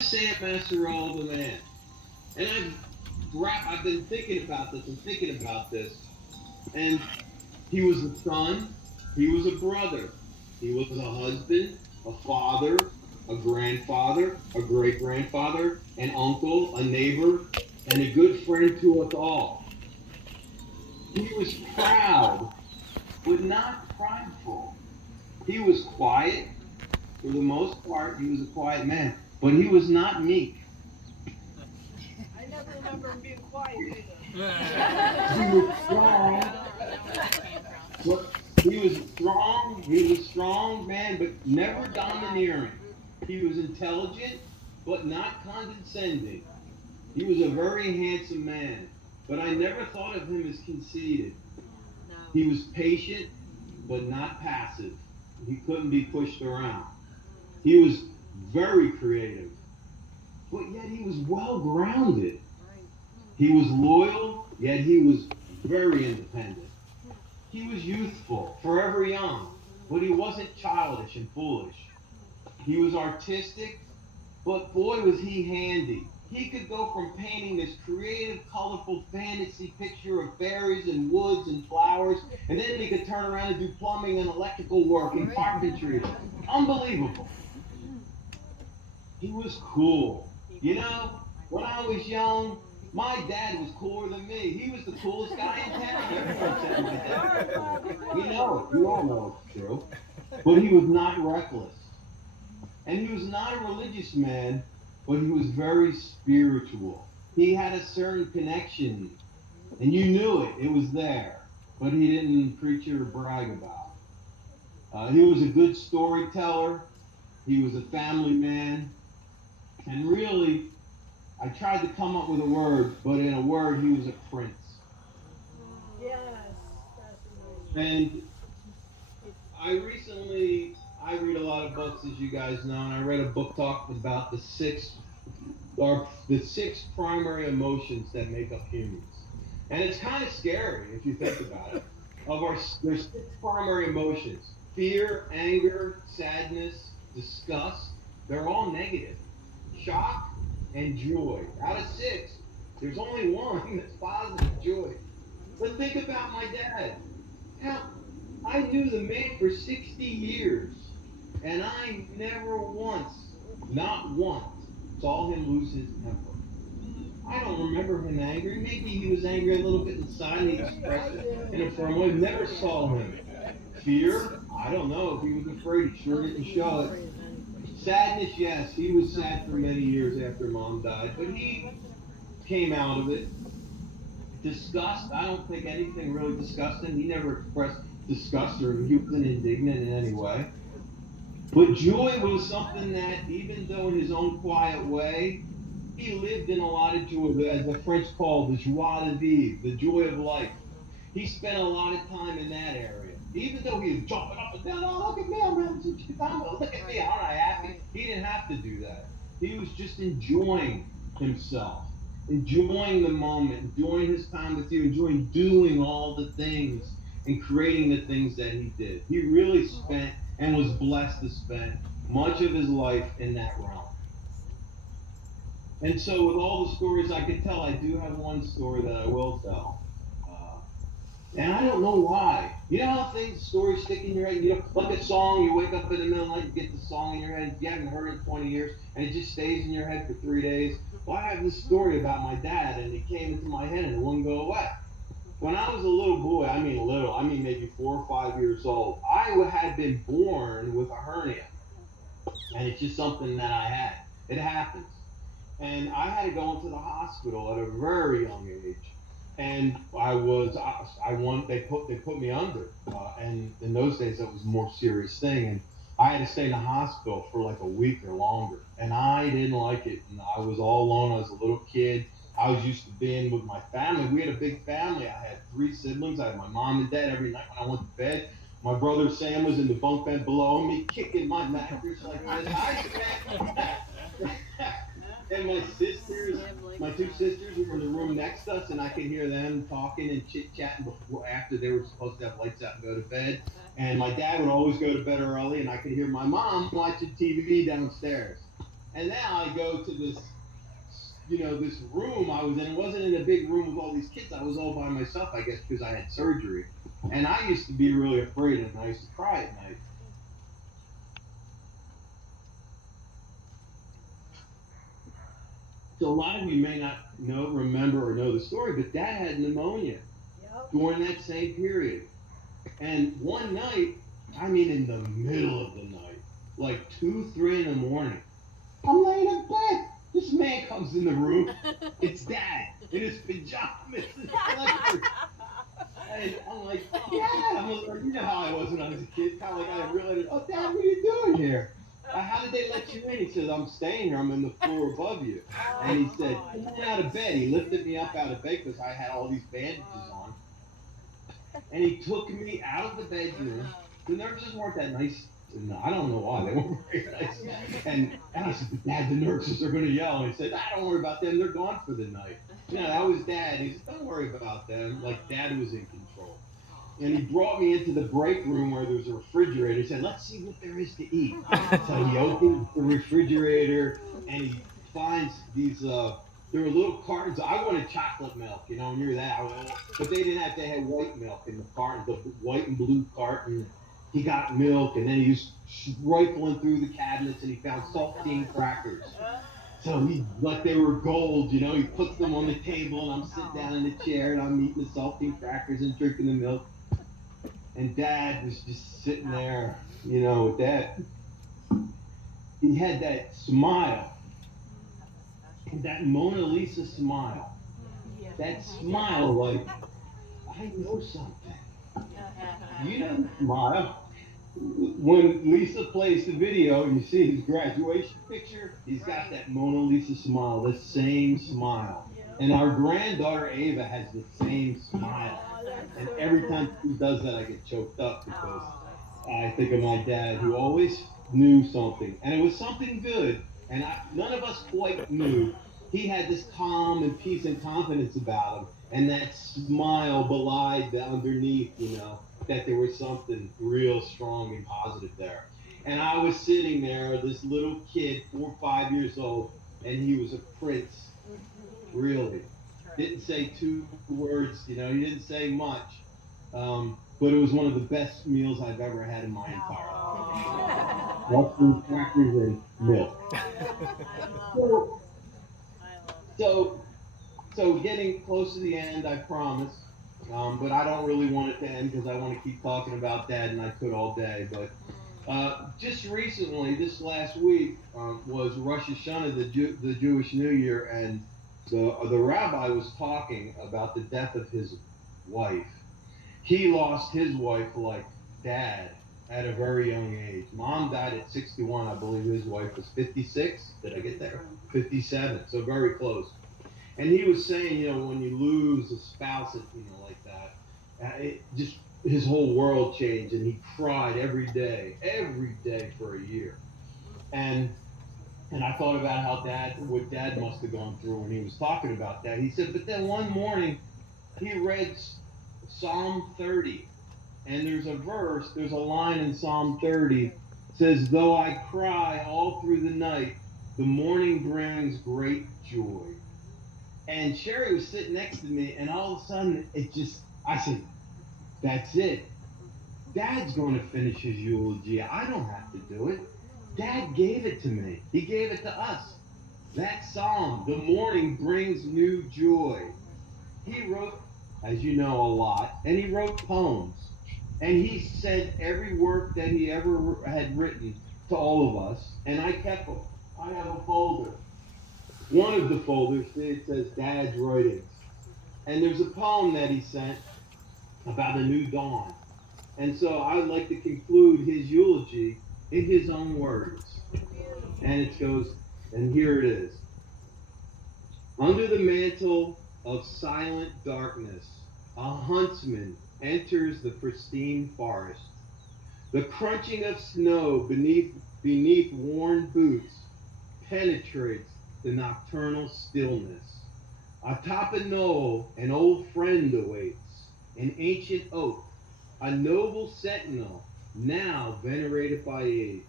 Sam Massarolla the man. And I've been thinking about this and thinking about this. And he was a son, he was a brother, he was a husband, a father, a grandfather, a great grandfather, an uncle, a neighbor, and a good friend to us all. He was proud, but not prideful. He was quiet. For the most part, he was a quiet man, but he was not meek. I never remember him being quiet He was either. strong, but he was strong man, but never domineering. He was intelligent, but not condescending. He was a very handsome man, but I never thought of him as conceited. He was patient, but not passive. He couldn't be pushed around. He was very creative, but yet he was well grounded. He was loyal, yet he was very independent. He was youthful, forever young, but he wasn't childish and foolish. He was artistic, but boy was he handy. He could go from painting this creative, colorful fantasy picture of fairies and woods and flowers, and then he could turn around and do plumbing and electrical work and carpentry. Unbelievable. He was cool. You know, when I was young, my dad was cooler than me. He was the coolest guy in town. Everyone said my dad was cool. We know it. We all know it's true. But he was not reckless. And he was not a religious man, but he was very spiritual. He had a certain connection, and you knew it. It was there. But he didn't preach it or brag about it. He was a good storyteller. He was a family man. And really, I tried to come up with a word, but in a word, he was a prince. Yes, that's amazing. And I read a lot of books, as you guys know, and I read a book talking about the six primary emotions that make up humans. And it's kind of scary if you think about it. There's six primary emotions: fear, anger, sadness, disgust. They're all negative. Shock and joy. Out of six, there's only one that's positive: joy. But think about my dad. How I knew the man for 60 years, and I never once, not once, saw him lose his temper. I don't remember him angry. Maybe he was angry a little bit inside and he expressed I it in a do. firm way. Never saw him. Fear? I don't know. If he was afraid, he sure didn't show it. Sadness, yes, he was sad for many years after mom died, but he came out of it. Disgust, I don't think anything really disgusted him. He never expressed disgust or he wasn't indignant in any way. But joy was something that, even though in his own quiet way, he lived in a lot of joy, as the French call the joie de vivre, the joy of life. He spent a lot of time in that area. Even though he was jumping up and down, oh, look at me, I'm having such a good time, look at me, aren't I happy? He didn't have to do that. He was just enjoying himself, enjoying the moment, enjoying his time with you, enjoying doing all the things and creating the things that he did. He really spent and was blessed to spend much of his life in that realm. And so, with all the stories I could tell, I do have one story that I will tell. Uh, and I don't know why. You know how things, stories stick in your head? You know, like a song, you wake up in the middle of the night, you get the song in your head, you haven't heard it in 20 years, and it just stays in your head for 3 days. Well, I have this story about my dad, and it came into my head and it wouldn't go away. When I was a little boy, I mean maybe 4 or 5 years old, had been born with a hernia. And it's just something that I had. It happens. And I had to go into the hospital at a very young age. And I want they put me under, and in those days that was a more serious thing, and I had to stay in the hospital for like a week or longer, and I didn't like it, and I was all alone. I was a little kid. I was used to being with my family. We had a big family. I had three siblings. I had my mom and dad every night when I went to bed. My brother Sam was in the bunk bed below me, kicking my mattress like this. Hi, Sam. And my two sisters were in the room next to us, and I could hear them talking and chit chatting before after they were supposed to have lights out and go to bed. And my dad would always go to bed early, and I could hear my mom watching TV downstairs. And now I go to this, this room I was in. It wasn't in a big room with all these kids. I was all by myself, I guess, because I had surgery. And I used to be really afraid, and I used to cry at night. So a lot of you may not remember, or know the story, but Dad had pneumonia Yep. during that same period. And one night, I mean, in the middle of the night, like 2, 3 in the morning, I'm laying in bed. This man comes in the room. It's Dad in his pajamas and slippers. And I'm like, Dad, you know how I was when I was a kid, kind of like I didn't realize, oh, Dad, what are you doing here? How did they let you in? He says, I'm staying here. I'm in the floor above you. And he said, come on out of bed. He lifted me up out of bed because I had all these bandages on. And he took me out of the bedroom. The nurses weren't that nice. No, I don't know why. They weren't very nice. And I said, Dad, the nurses are going to yell. And he said, don't worry about them. They're gone for the night. That was Dad. He said, don't worry about them. Like Dad was in control. And he brought me into the break room where there was a refrigerator. He said, let's see what there is to eat. So he opens the refrigerator and he finds these, there were little cartons. I wanted chocolate milk, near that. But they didn't have, they had white milk in the carton, the white and blue carton. He got milk and then he was rifling through the cabinets and he found saltine crackers. So like they were gold, he puts them on the table and I'm sitting down in the chair and I'm eating the saltine crackers and drinking the milk. And Dad was just sitting there, with that. He had that smile, that Mona Lisa smile. That smile, like, I know something. You know the smile. When Lisa plays the video, you see his graduation picture, he's got that Mona Lisa smile, the same smile. And our granddaughter Ava has the same smile. And every time she does that, I get choked up because I think of my dad who always knew something. And it was something good. And none of us quite knew. He had this calm and peace and confidence about him. And that smile belied the underneath, that there was something real strong and positive there. And I was sitting there, this little kid, 4 or 5 years old, and he was a prince, really. Didn't say 2 words, he didn't say much. But it was one of the best meals I've ever had in my entire life. Mushroom crackers and milk. So, so, so getting close to the end, I promise. But I don't really want it to end because I want to keep talking about Dad, and I could all day. But just recently, this last week, was Rosh Hashanah, the Jewish New Year, and the rabbi was talking about the death of his wife. He lost his wife like Dad at a very young age. Mom died at 61. I believe his wife was 56. Did I get there? 57. So very close. And he was saying, when you lose a spouse, like that, it just his whole world changed, and he cried every day for a year. And and I thought about what Dad must have gone through when he was talking about that. He said, but then one morning he read Psalm 30, and there's a line in Psalm 30 says, though I cry all through the night, the morning brings great joy. And Sherry was sitting next to me, and all of a sudden, I said, that's it. Dad's going to finish his eulogy. I don't have to do it. Dad gave it to me. He gave it to us. That psalm, the morning brings new joy. He wrote, as you know, a lot, and he wrote poems. And he said every work that he ever had written to all of us, and I kept them. I have a folder. One of the folders, it says Dad's writings. And there's a poem that he sent about a new dawn. And so I would like to conclude his eulogy in his own words. And it goes, and here it is. Under the mantle of silent darkness, a huntsman enters the pristine forest. The crunching of snow beneath worn boots penetrates the nocturnal stillness. Atop a knoll, an old friend awaits, an ancient oak, a noble sentinel, now venerated by age.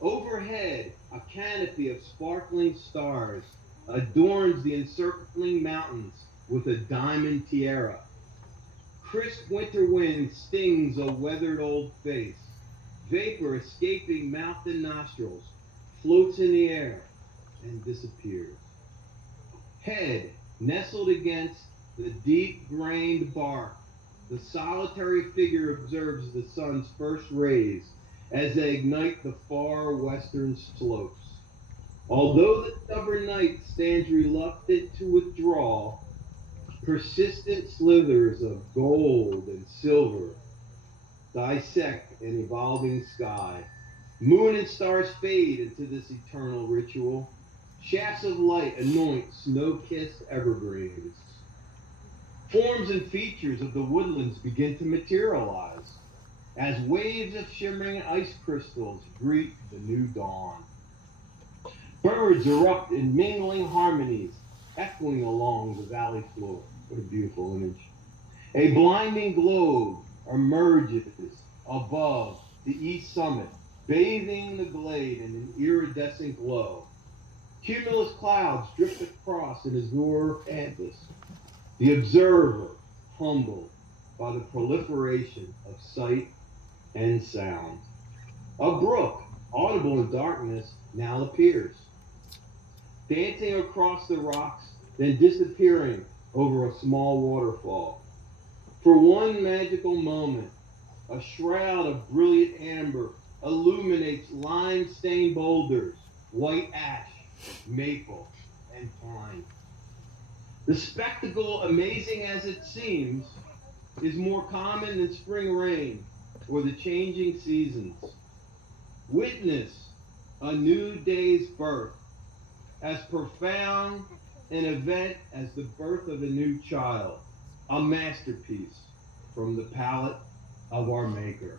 Overhead, A canopy of sparkling stars adorns the encircling mountains with a diamond tiara. Crisp winter wind stings a weathered old face. Vapor escaping mouth and nostrils floats in the air and disappears. Head nestled against the deep grained bark, the solitary figure observes the sun's first rays as they ignite the far western slopes. Although the stubborn night stands reluctant to withdraw, persistent slithers of gold and silver dissect an evolving sky. Moon and stars fade into this eternal ritual. Shafts of light anoint snow-kissed evergreens. Forms and features of the woodlands begin to materialize as waves of shimmering ice crystals greet the new dawn. Birds erupt in mingling harmonies, echoing along the valley floor. What a beautiful image. A blinding globe emerges above the east summit, bathing the glade in an iridescent glow. Cumulus clouds drift across an azure canvas, the observer humbled by the proliferation of sight and sound. A brook, audible in darkness, now appears, dancing across the rocks, then disappearing over a small waterfall. For one magical moment, a shroud of brilliant amber illuminates lime-stained boulders, white ash, maple, and pine. The spectacle, amazing as it seems, is more common than spring rain or the changing seasons. Witness a new day's birth, as profound an event as the birth of a new child, a masterpiece from the palette of our Maker.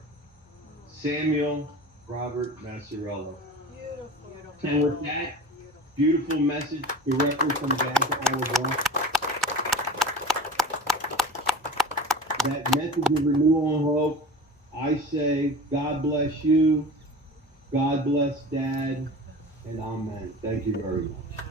Samuel Robert Massarello. Beautiful. And with that beautiful message directly from God to all of us, that message of renewal and hope, I say, God bless you, God bless Dad, and amen. Thank you very much.